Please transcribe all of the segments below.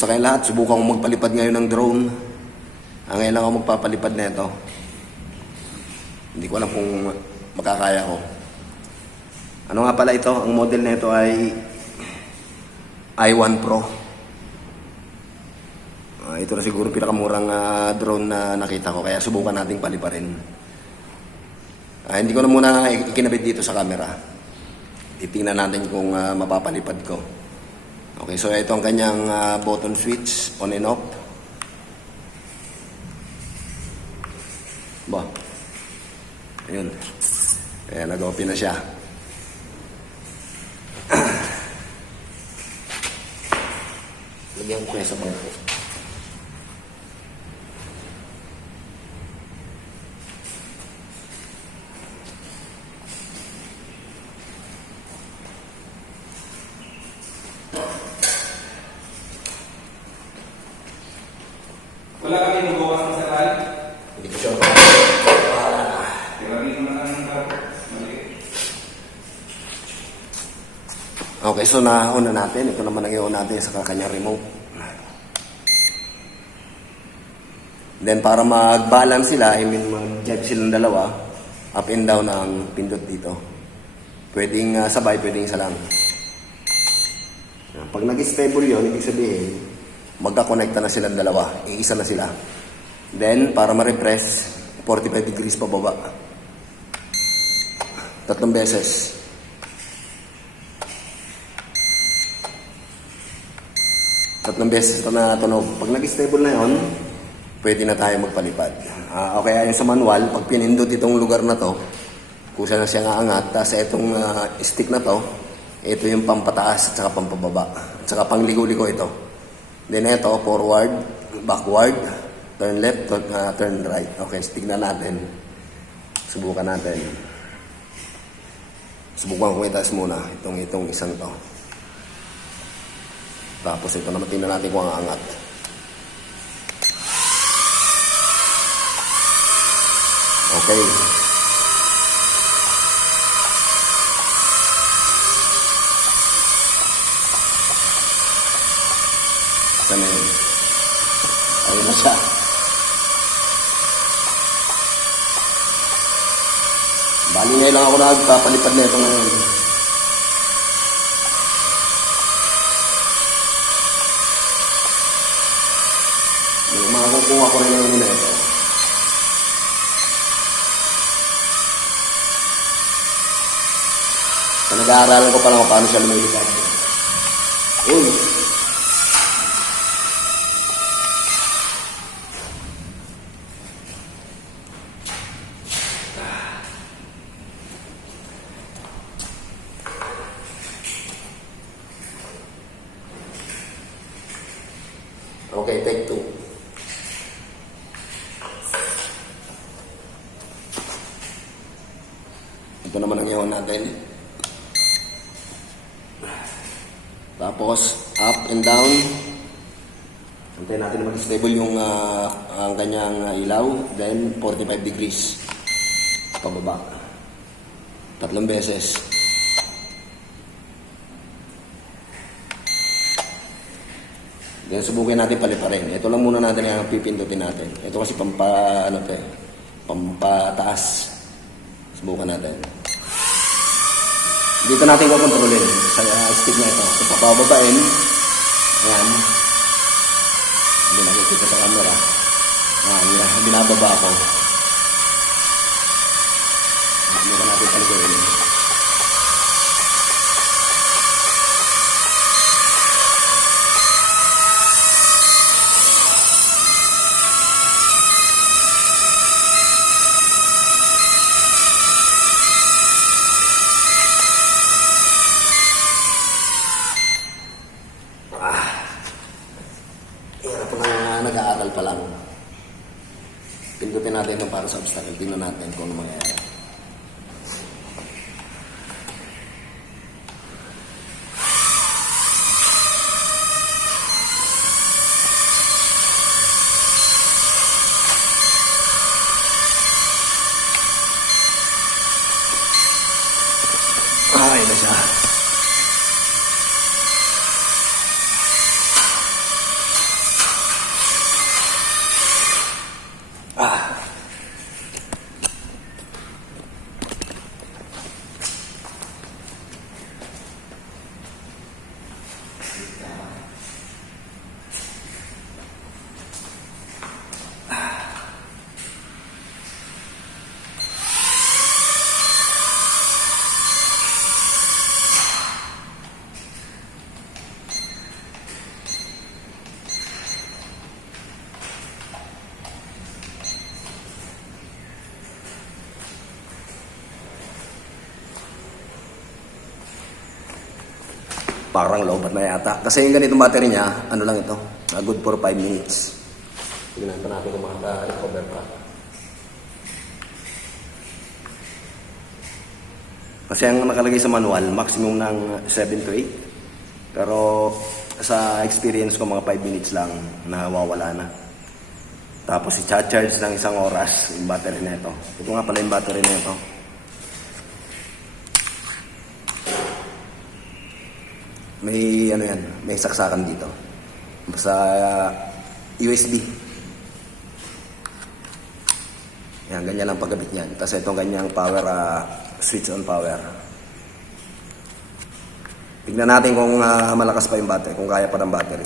Kumusta kayong lahat? Subukan ko magpalipad ngayon ng drone. Ngayon lang ako magpapalipad na ito. Hindi ko alam kung makakaya ko. Ano nga pala ito? Ang model na ito ay i1 Pro. Ito na siguro pinakamurang drone na nakita ko. Kaya subukan nating paliparin. Hindi ko na muna ikinabit dito sa camera. Titingnan natin kung mapapalipad ko. Okay, so ito ang kanyang button switch, on and off. Ba? Ayun. Kaya nag-open na siya. Lagyan ko kaya sa bangko. Wala kami nagawa sa sakal. Hindi ko siya Okay, so nauna natin. Ito naman ang iyon natin sa kanyang remote. Then para mag-balance sila, mag-jive silang dalawa, up and down ang pindot dito. Pwedeng sabay, pwedeng isa lang. Pag nag-stable yun, ibig sabihin, magkakonekta na silang dalawa. Iisa na sila. Then, para ma-repress, 45 degrees pababa. 3 beses. 3 beses ito na tunog. Pag nag-stable na yun, pwede na tayo magpalipad. Okay, ayon sa manual, pag pinindot itong lugar na to, kusa na siya aangat, tapos itong stick na to, ito yung pampataas at saka pampababa. At saka pangligo-ligo ito. Then ito, forward, backward, turn left, turn right. Okay, tignan natin. Subukan natin. Subukan ko itaas muna. Itong isang to. Tapos ito naman, tingnan natin kung ang angat. Okay. Sana yun. Ayun na siya. Bali ngayon lang ako nagpapalipad na ito ngayon. Makukuha ko rin yung muna ito. So, nag-aaralan ko pa lang kung paano siya lumilipad. Uy! Okay, take 2. Ito naman ang iwan natin. Tapos, up and down. Antayin natin na mag-stable yung ang kanyang ilaw. Then, 45 degrees. Pababa. 3 beses. Then, subukin natin paliparin. Ito lang muna natin ang pipindutin natin. Ito kasi pampataas. Subukan natin. Dito natin kukontrolin sa stick na ito. So, papababain. Ayan. Hindi nakikita sa camera. Ayan, binababa ako. Subukan natin paliguin. Nag-aaral pa lang. Pindutin natin ito para sa obstacle. Tingnan natin kung ano mangyayari. Ay, na siya. Parang lobat na yata. Kasi yung ganitong battery niya, ano lang ito, good for 5 minutes. Tignan pa natin kung makaka-recover pa. Kasi ang nakalagay sa manual, maximum ng 7 to 8. Pero sa experience ko, mga 5 minutes lang, nawawala na. Tapos i-charge ng 1 oras yung battery na ito. Ito nga pala yung battery na ito. May ano yan, may saksakan dito. Sa USB. Yan, ganyan lang pagkabit niyan. Tapos itong ganyang power, switch on power. Tignan natin kung malakas pa yung battery, kung kaya pa ng battery.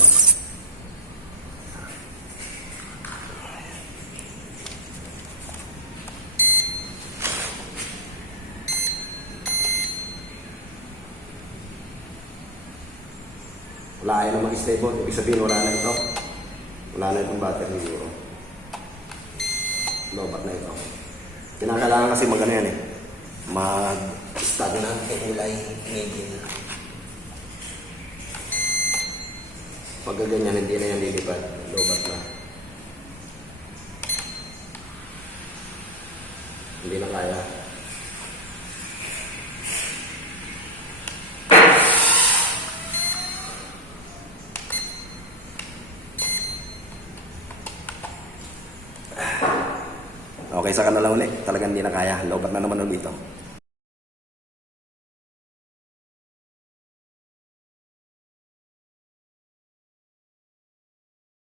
Wala ayaw na mag-stable. Ibig sabihin, wala na ito. Wala na itong battery siguro. Lobat na ito. Kinakailangan kasi mag-ano yan eh. Mag-stagnant yung kulay. Medium. Pag ganyan, hindi na yan lilipad. Lobat na. Hindi na kaya. Okay, saka na lang ulit. Talagang hindi na kaya. Lobat na naman ulit ito.